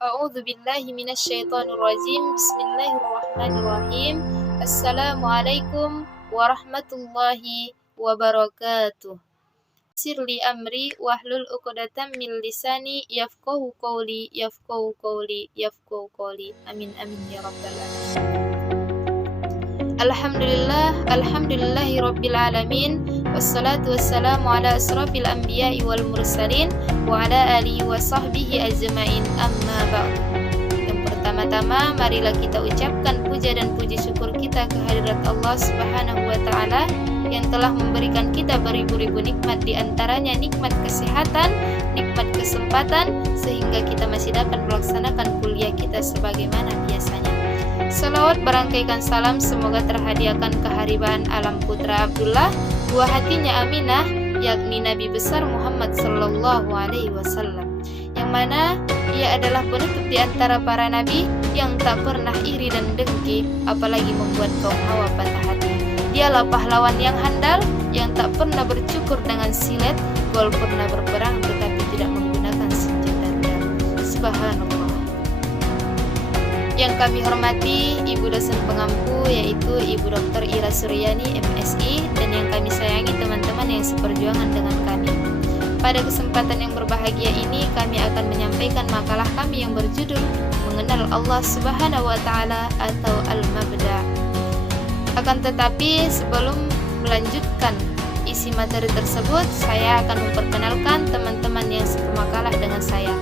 A'udzu billahi minasyaitonir rajim. Bismillahirrahmanirrahim. Assalamualaikum warahmatullahi wabarakatuh. Sirli amri wahlul 'uqdatam min lisani yafqahu qawli. Amin amin ya rabbal alamin. Alhamdulillahi rabbil alamin. Wassalatu wassalamu ala asrafil anbiya'i wal mursalin wa ala alihi wa sahbihi ajma'in, amma ba'd. Yang pertama-tama, marilah kita ucapkan puja dan puji syukur kita kehadirat Allah Subhanahu wa taala yang telah memberikan kita beribu-ribu nikmat, di antaranya nikmat kesehatan, nikmat kesempatan, sehingga kita masih dapat melaksanakan kuliah kita sebagaimana biasanya. Salawat berangkaikan salam semoga terhadiahkan keharibaan alam putra Abdullah, buah hatinya Aminah, yakni Nabi besar Muhammad sallallahu alaihi wasallam, yang mana ia adalah penutup di antara para nabi yang tak pernah iri dan dengki, apalagi membuat kaum Hawa patah hati. Dialah pahlawan yang handal yang tak pernah bercukur dengan silet, gol pernah berperang tetapi tidak menggunakan senjata rudal. Subhanallah. Yang kami hormati Ibu dosen pengampu, yaitu Ibu Dr. Ira Suryani MSI, dan yang kami sayangi teman-teman yang seperjuangan dengan kami. Pada kesempatan yang berbahagia ini kami akan menyampaikan makalah kami yang berjudul Mengenal Allah Subhanahu wa taala atau Al-Mabda'. Akan tetapi sebelum melanjutkan isi materi tersebut, saya akan memperkenalkan teman-teman yang sepemakalah dengan saya.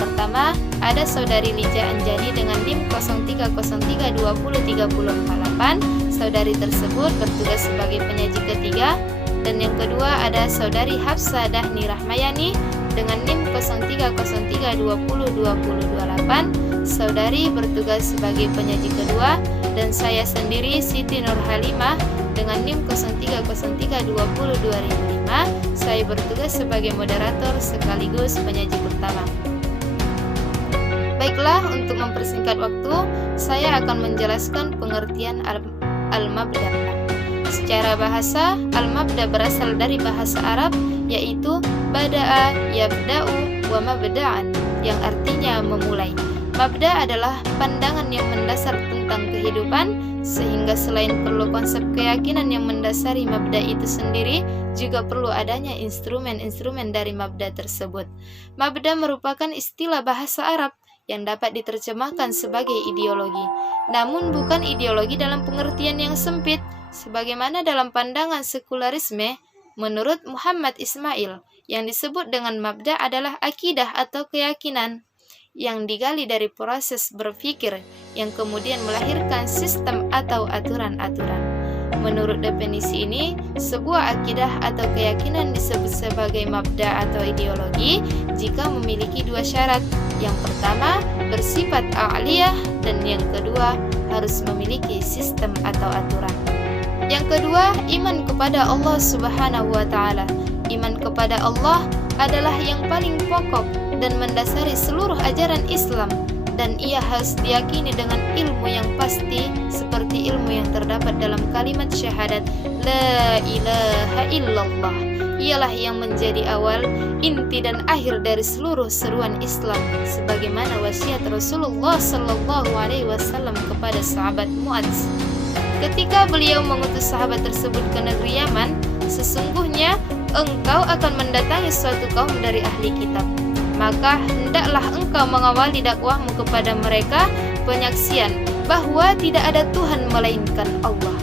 Pertama, ada saudari Lija Anjani dengan NIM 0303203048. Saudari tersebut bertugas sebagai penyaji ketiga. Dan yang kedua ada saudari Hafsa Dahni Rahmayani dengan NIM 0303202028. Saudari bertugas sebagai penyaji kedua. Dan saya sendiri Siti Nur Halimah dengan NIM 0303202005. Saya bertugas sebagai moderator sekaligus penyaji pertama. Baiklah, untuk mempersingkat waktu, saya akan menjelaskan pengertian Al-Mabda'. Secara bahasa, Al-Mabda' berasal dari bahasa Arab, yaitu Bada'a yabda'u wa mabda'an, yang artinya memulai. Mabda' adalah pandangan yang mendasar tentang kehidupan, sehingga selain perlu konsep keyakinan yang mendasari mabda' itu sendiri, juga perlu adanya instrumen-instrumen dari mabda' tersebut. Mabda' merupakan istilah bahasa Arab yang dapat diterjemahkan sebagai ideologi, namun bukan ideologi dalam pengertian yang sempit, sebagaimana dalam pandangan sekularisme. Menurut Muhammad Ismail, yang disebut dengan mabda' adalah akidah atau keyakinan yang digali dari proses berpikir yang kemudian melahirkan sistem atau aturan-aturan. Menurut definisi ini, sebuah akidah atau keyakinan disebut sebagai mabda' atau ideologi jika memiliki dua syarat. Yang pertama, bersifat a'liyah, dan yang kedua, harus memiliki sistem atau aturan. Yang kedua, iman kepada Allah Subhanahu wa taala. Iman kepada Allah adalah yang paling pokok dan mendasari seluruh ajaran Islam, dan ia harus diyakini dengan ilmu yang pasti, seperti ilmu yang terdapat dalam kalimat syahadat La ilaha illallah. Ialah yang menjadi awal, inti dan akhir dari seluruh seruan Islam, sebagaimana wasiat Rasulullah sallallahu alaihi wasallam kepada sahabat Mu'adz. Ketika beliau mengutus sahabat tersebut ke negeri Yaman, sesungguhnya engkau akan mendatangi suatu kaum dari ahli kitab. Maka hendaklah engkau mengawali dakwahmu kepada mereka penyaksian bahwa tidak ada Tuhan melainkan Allah.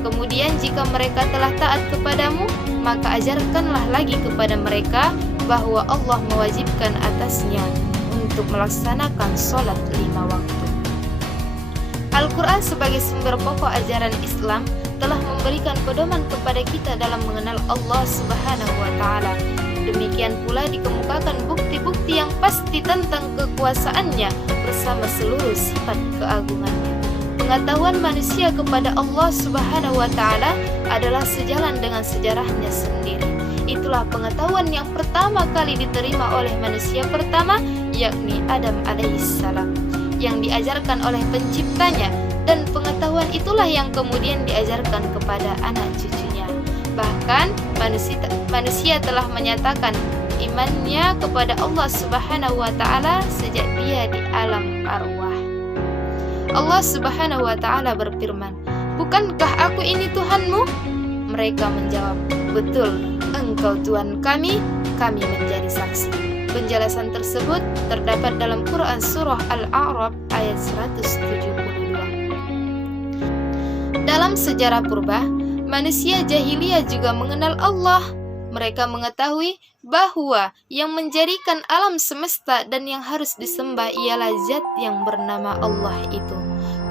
Kemudian jika mereka telah taat kepadamu, maka ajarkanlah lagi kepada mereka bahwa Allah mewajibkan atasnya untuk melaksanakan sholat 5 waktu. Al-Quran sebagai sumber pokok ajaran Islam telah memberikan pedoman kepada kita dalam mengenal Allah Subhanahu wa taala. Demikian pula dikemukakan bukti-bukti yang pasti tentang kekuasaannya bersama seluruh sifat keagungannya. Pengetahuan manusia kepada Allah Subhanahu wa taala adalah sejalan dengan sejarahnya sendiri. Itulah pengetahuan yang pertama kali diterima oleh manusia pertama, yakni Adam alaihissalam, yang diajarkan oleh penciptanya, dan pengetahuan itulah yang kemudian diajarkan kepada anak cucunya. Bahkan manusia telah menyatakan berimannya kepada Allah Subhanahu wa Ta'ala sejak dia di alam arwah. Allah Subhanahu wa Ta'ala berfirman, "Bukankah aku ini Tuhanmu?" Mereka menjawab, "Betul, Engkau Tuhan kami menjadi saksi." Penjelasan tersebut terdapat dalam Quran Surah Al-A'raf ayat 172. Dalam sejarah purba, manusia jahiliyah juga mengenal Allah. Mereka mengetahui bahwa yang menjadikan alam semesta dan yang harus disembah ialah zat yang bernama Allah itu.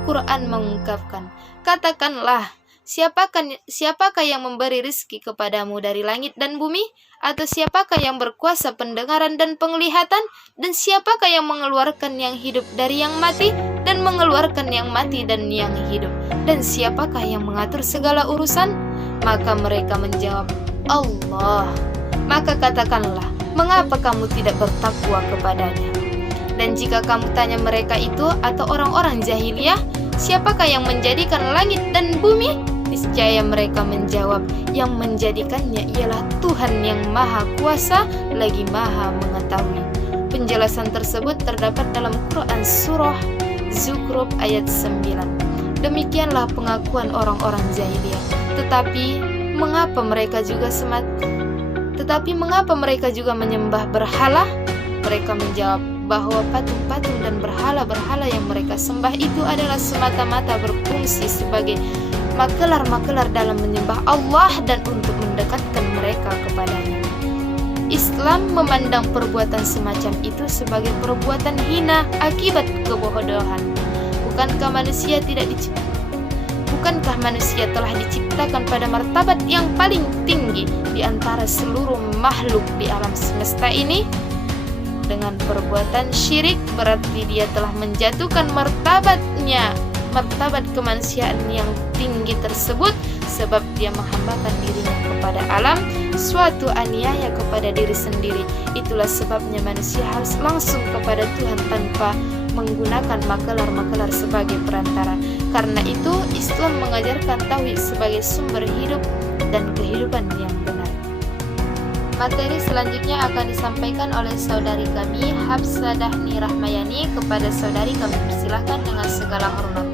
Quran mengungkapkan, "Katakanlah, siapakah yang memberi rizki kepadamu dari langit dan bumi? Atau siapakah yang berkuasa pendengaran dan penglihatan? Dan siapakah yang mengeluarkan yang hidup dari yang mati dan mengeluarkan yang mati dan yang hidup? Dan siapakah yang mengatur segala urusan?" Maka mereka menjawab, "Allah." Maka katakanlah, mengapa kamu tidak bertakwa kepadanya? Dan jika kamu tanya mereka itu atau orang-orang jahiliyah, siapakah yang menjadikan langit dan bumi? Niscaya mereka menjawab, yang menjadikannya ialah Tuhan yang Maha Kuasa lagi Maha Mengetahui. Penjelasan tersebut terdapat dalam Quran Surah Zukhruf ayat 9. Demikianlah pengakuan orang-orang jahiliyah. Tetapi mengapa mereka juga menyembah berhala? Mereka menjawab bahwa patung-patung dan berhala-berhala yang mereka sembah itu adalah semata-mata berfungsi sebagai makelar-makelar dalam menyembah Allah dan untuk mendekatkan mereka kepadanya. Islam memandang perbuatan semacam itu sebagai perbuatan hina akibat kebodohan. Bukankah manusia telah diciptakan pada martabat yang paling tinggi di antara seluruh makhluk di alam semesta ini? Dengan perbuatan syirik berarti dia telah menjatuhkan martabat kemanusiaan yang tinggi tersebut, sebab dia menghambakan dirinya kepada alam, suatu aniaya kepada diri sendiri. Itulah sebabnya manusia harus langsung kepada Tuhan tanpa menggunakan makelar-makelar sebagai perantara. Karena itu Islam mengajarkan tauhid sebagai sumber hidup dan kehidupan yang benar. Materi selanjutnya akan disampaikan oleh saudari kami Hafsah Dahni Rahmayani. Kepada saudari kami persilahkan dengan segala hormat.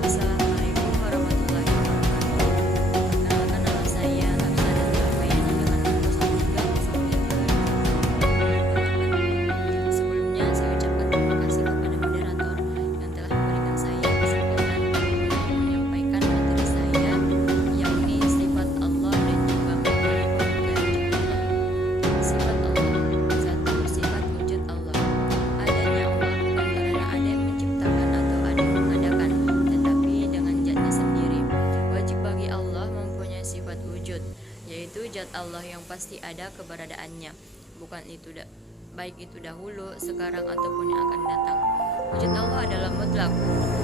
Assalamualaikum warahmatullahi wabarakatuh. Perkenalkan, nama saya Hafsah Dahni Rahmayani dengan nomor 1393. Sebelumnya saya ucapkan terima kasih kepada moderator yang telah memberikan saya kesempatan untuk menyampaikan materi saya, yakni sifat Allah dan juga mengetahui wujud Allah. Sifat Allah. 1. Sifat wujud Allah. Adanya Allah bukan karena ada yang menciptakan atau ada yang mengadakan, tetapi dengan zatnya sendiri. Wajib bagi Allah mempunyai sifat wujud, yaitu zat Allah yang pasti ada keberadaannya, baik itu dahulu, sekarang ataupun yang akan datang. Wujud Allah adalah mutlak,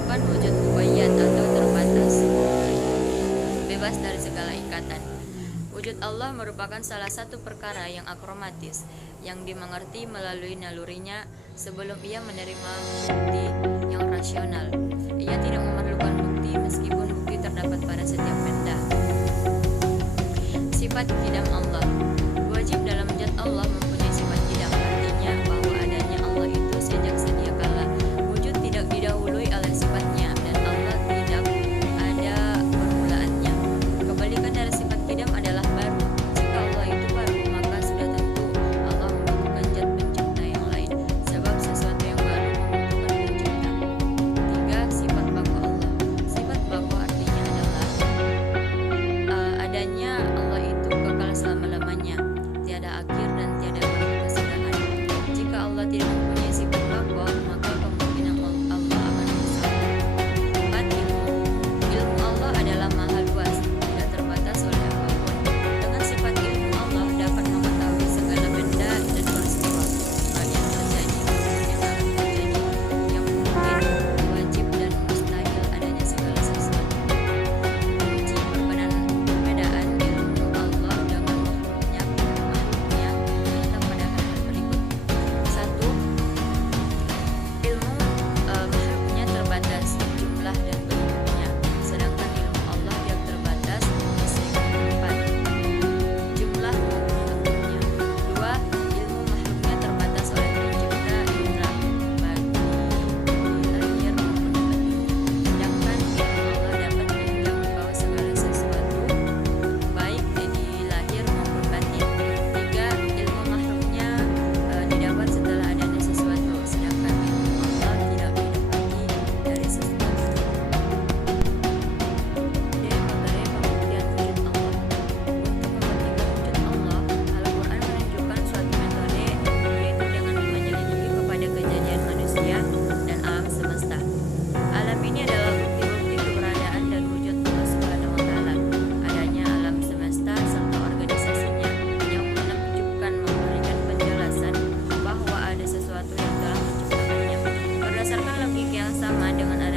bukan wujud muqayyad atau terbatas, bebas dari segala ikatan. Wujud Allah merupakan salah satu perkara yang akromatis, yang dimengerti melalui nalurinya sebelum ia menerima bukti yang rasional. Ia tidak memerlukan bukti meskipun bukti terdapat pada setiap benda. Sifat qidam Allah. Wajib dalam zat Allah mempunyai sifat qidam, artinya bahwa adanya Allah itu sejak sedia kala. Wujud tidak didahului oleh sifatnya dan Allah tidak ada permulaannya. Kebalikan dari sifat qidam adalah baru. Jika Allah itu baru, maka sudah tentu Allah membutuhkan zat pencipta yang lain, sebab sesuatu yang baru membutuhkan pencipta. 3. Sifat baqa Allah. Sifat baqa artinya adalah adanya Allah itu kekal selama-lamanya, tiada akhir dan tiada berkesudahan. Jika Allah tidak mempunyai sifat baqa, maka kemungkinan Allah akan rusak. 4. Ilmu Allah adalah maha luas, tidak terbatas oleh apapun. Dengan sifat ilmu Allah dapat mengetahui segala benda dan peristiwa, baik yang terjadi maupun yang akan terjadi, yang mungkin, wajib dan mustahil adanya segala sesuatu. Uji perbedaan ilmu Allah dengan makhluknya terletak pada hal berikut. 1.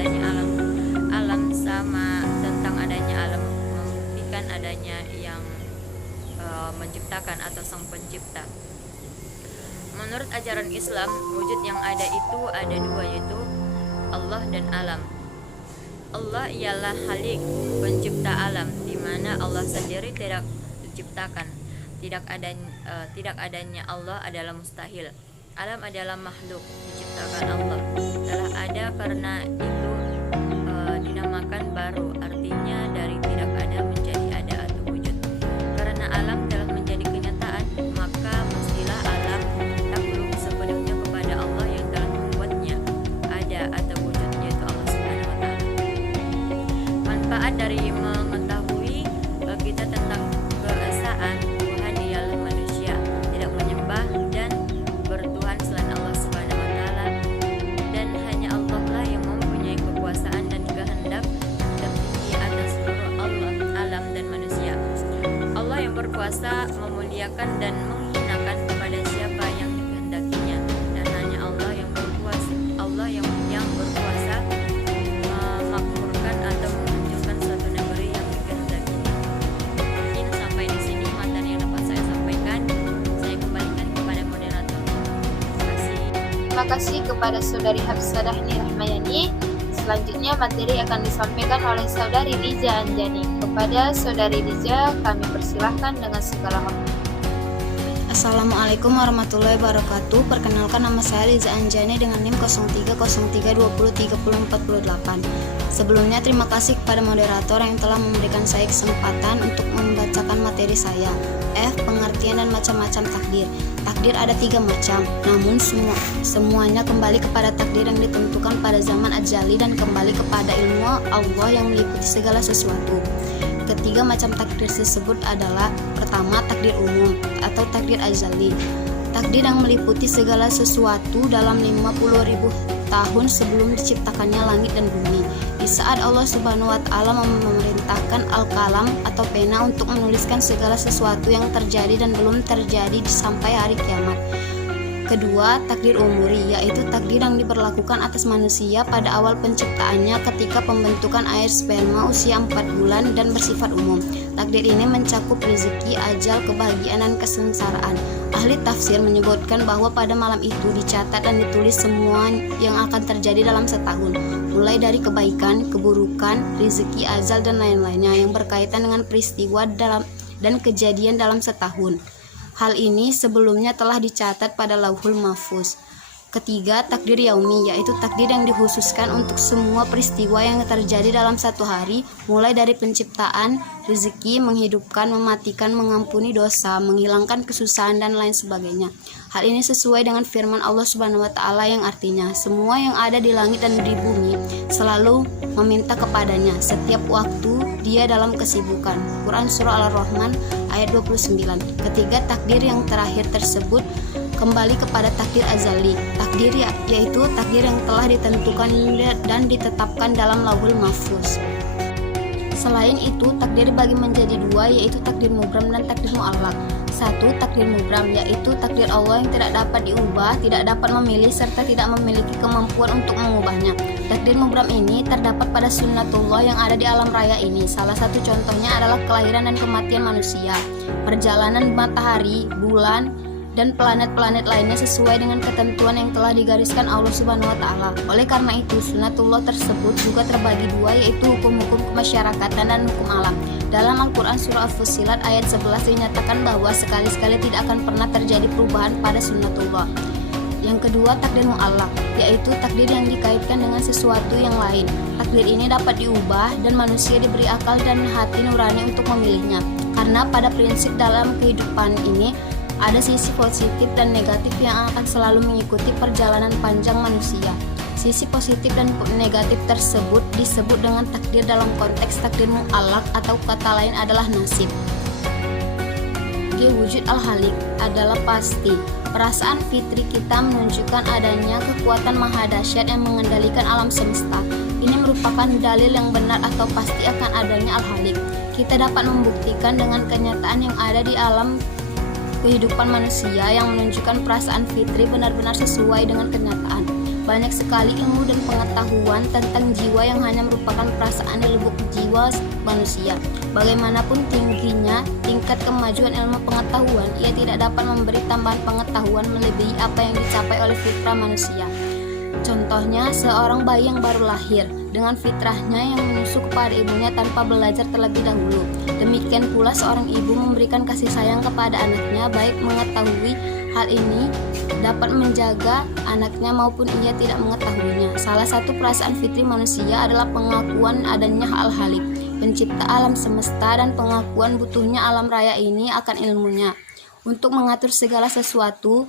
adanya alam sama tentang adanya alam membuktikan adanya yang menciptakan atau sang pencipta. Menurut ajaran Islam, wujud yang ada itu ada dua, yaitu Allah dan alam. Allah ialah Khalik, pencipta alam, di mana Allah sendiri tidak diciptakan. Tidak adanya Allah adalah mustahil. Alam adalah makhluk diciptakan Allah. Telah ada karena itu dinamakan baru, artinya dari tidak ada menjadi ada atau wujud. Karena alam telah menjadi kenyataan, maka mestilah alam takluk sepenuhnya kepada Allah yang telah membuatnya ada atau wujud, yaitu Allah Subhanahu wa Ta'ala. Manfaat dari mengetahui kita tentang keesaan Tuhan ialah manusia tidak menyembah dan bertuhan selain Allah Subhanahu wa Ta'ala, dan hanya Allah lah yang mempunyai kekuasaan dan kehendak tertinggi atas seluruh alam dan manusia. Allah yang berkuasa memuliakan dan menghinakan kepada siapa yang dikehendakinya, dan hanya Allah yang berkuasa memakmurkan atau menghancurkan suatu negeri yang dikehendakinya. Mungkin sampai di sini materi yang dapat saya sampaikan. Saya kembalikan kepada moderator. Terima kasih. Terima kasih kepada Saudari Hafsah Dahni Rahmayani. Selanjutnya materi akan disampaikan oleh Saudari Riza Anjani. Kepada Saudari Riza, kami persilahkan dengan segala hormat. Assalamualaikum warahmatullahi wabarakatuh. Perkenalkan, nama saya Riza Anjani dengan NIM 0303203048. Sebelumnya terima kasih kepada moderator yang telah memberikan saya kesempatan untuk membacakan materi saya. F. Pengertian dan macam-macam takdir. Takdir ada 3 macam, namun semuanya kembali kepada takdir yang ditentukan pada zaman ajali dan kembali kepada ilmu Allah yang meliputi segala sesuatu. Ketiga macam takdir tersebut adalah: pertama, takdir umum atau takdir azali. Takdir yang meliputi segala sesuatu dalam 50.000 tahun sebelum diciptakannya langit dan bumi. Di saat Allah Subhanahu wa Ta'ala memerintahkan al-qalam atau pena untuk menuliskan segala sesuatu yang terjadi dan belum terjadi sampai hari kiamat. Kedua, takdir umuri, yaitu takdir yang diberlakukan atas manusia pada awal penciptaannya ketika pembentukan air sperma usia 4 bulan dan bersifat umum. Takdir ini mencakup rezeki, ajal, kebahagiaan, dan kesengsaraan. Ahli tafsir menyebutkan bahwa pada malam itu dicatat dan ditulis semua yang akan terjadi dalam setahun, mulai dari kebaikan, keburukan, rezeki, ajal, dan lain-lainnya yang berkaitan dengan peristiwa dan kejadian dalam setahun. Hal ini sebelumnya telah dicatat pada Lauhul Mahfuz. Ketiga, takdir yaumi, yaitu takdir yang dikhususkan untuk semua peristiwa yang terjadi dalam satu hari, mulai dari penciptaan, rezeki, menghidupkan, mematikan, mengampuni dosa, menghilangkan kesusahan, dan lain sebagainya. Hal ini sesuai dengan firman Allah Subhanahu wa Ta'ala yang artinya, semua yang ada di langit dan di bumi selalu meminta kepadanya setiap waktu dia dalam kesibukan. Quran Surah Al-Rahman ayat 29. Ketiga, takdir yang terakhir tersebut kembali kepada takdir azali. Takdir yaitu takdir yang telah ditentukan dan ditetapkan dalam Lauhul Mahfuz. Selain itu, takdir dibagi menjadi 2, yaitu takdir mubram dan takdir mu'allaq. 1. Takdir mubram, yaitu takdir Allah yang tidak dapat diubah, tidak dapat memilih, serta tidak memiliki kemampuan untuk mengubahnya. Takdir mubram ini terdapat pada sunnatullah yang ada di alam raya ini. Salah satu contohnya adalah kelahiran dan kematian manusia, perjalanan matahari, bulan, dan planet-planet lainnya sesuai dengan ketentuan yang telah digariskan Allah Subhanahu wa Ta'ala. Oleh karena itu, sunnatullah tersebut juga terbagi 2, yaitu hukum-hukum kemasyarakatan dan hukum alam. Dalam Al-Quran Surah Al-Fussilat ayat 11 dinyatakan bahwa sekali-sekali tidak akan pernah terjadi perubahan pada sunnatullah. Yang kedua, takdir mu'allaq, yaitu takdir yang dikaitkan dengan sesuatu yang lain. Takdir ini dapat diubah dan manusia diberi akal dan hati nurani untuk memilihnya. Karena pada prinsip dalam kehidupan ini ada sisi positif dan negatif yang akan selalu mengikuti perjalanan panjang manusia. Sisi positif dan negatif tersebut disebut dengan takdir dalam konteks takdir mu'allaq, atau kata lain adalah nasib. G. Wujud al-Khalik adalah pasti. Perasaan fitri kita menunjukkan adanya kekuatan maha dahsyat yang mengendalikan alam semesta. Ini merupakan dalil yang benar atau pasti akan adanya al-Khalik. Kita dapat membuktikan dengan kenyataan yang ada di alam kehidupan manusia yang menunjukkan perasaan fitri benar-benar sesuai dengan kenyataan. Banyak sekali ilmu dan pengetahuan tentang jiwa yang hanya merupakan perasaan di lubuk jiwa manusia. Bagaimanapun tingginya tingkat kemajuan ilmu pengetahuan, ia tidak dapat memberi tambahan pengetahuan melebihi apa yang dicapai oleh fitrah manusia. Contohnya, seorang bayi yang baru lahir dengan fitrahnya yang menusuk kepada ibunya tanpa belajar terlebih dahulu. Demikian pula seorang ibu memberikan kasih sayang kepada anaknya, baik mengetahui hal ini dapat menjaga anaknya maupun ia tidak mengetahuinya. Salah satu perasaan fitri manusia adalah pengakuan adanya Al-Khaliq, pencipta alam semesta, dan pengakuan butuhnya alam raya ini akan ilmunya untuk mengatur segala sesuatu.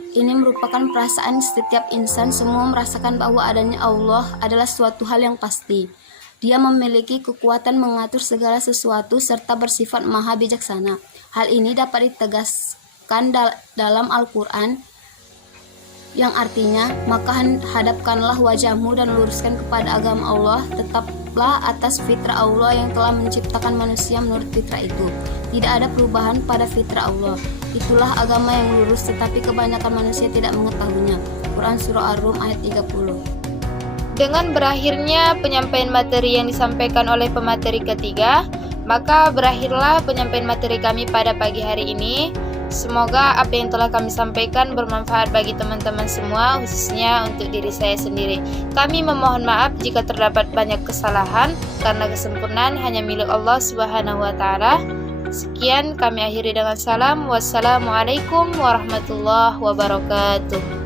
Ini merupakan perasaan setiap insan. Semua merasakan bahwa adanya Allah adalah suatu hal yang pasti. Dia memiliki kekuatan mengatur segala sesuatu serta bersifat maha bijaksana. Hal ini dapat ditegaskan dalam Al-Quran, yang artinya, maka hadapkanlah wajahmu dan luruskan kepada agama Allah, tetaplah atas fitrah Allah yang telah menciptakan manusia menurut fitrah itu. Tidak ada perubahan pada fitrah Allah. Itulah agama yang lurus, tetapi kebanyakan manusia tidak mengetahuinya. Quran Surah Ar-Rum ayat 30. Dengan berakhirnya penyampaian materi yang disampaikan oleh pemateri ketiga, maka berakhirlah penyampaian materi kami pada pagi hari ini. Semoga apa yang telah kami sampaikan bermanfaat bagi teman-teman semua, khususnya untuk diri saya sendiri. Kami memohon maaf jika terdapat banyak kesalahan, karena kesempurnaan hanya milik Allah Subhanahu wa Ta'ala. Sekian kami akhiri dengan salam. Wassalamualaikum warahmatullahi wabarakatuh.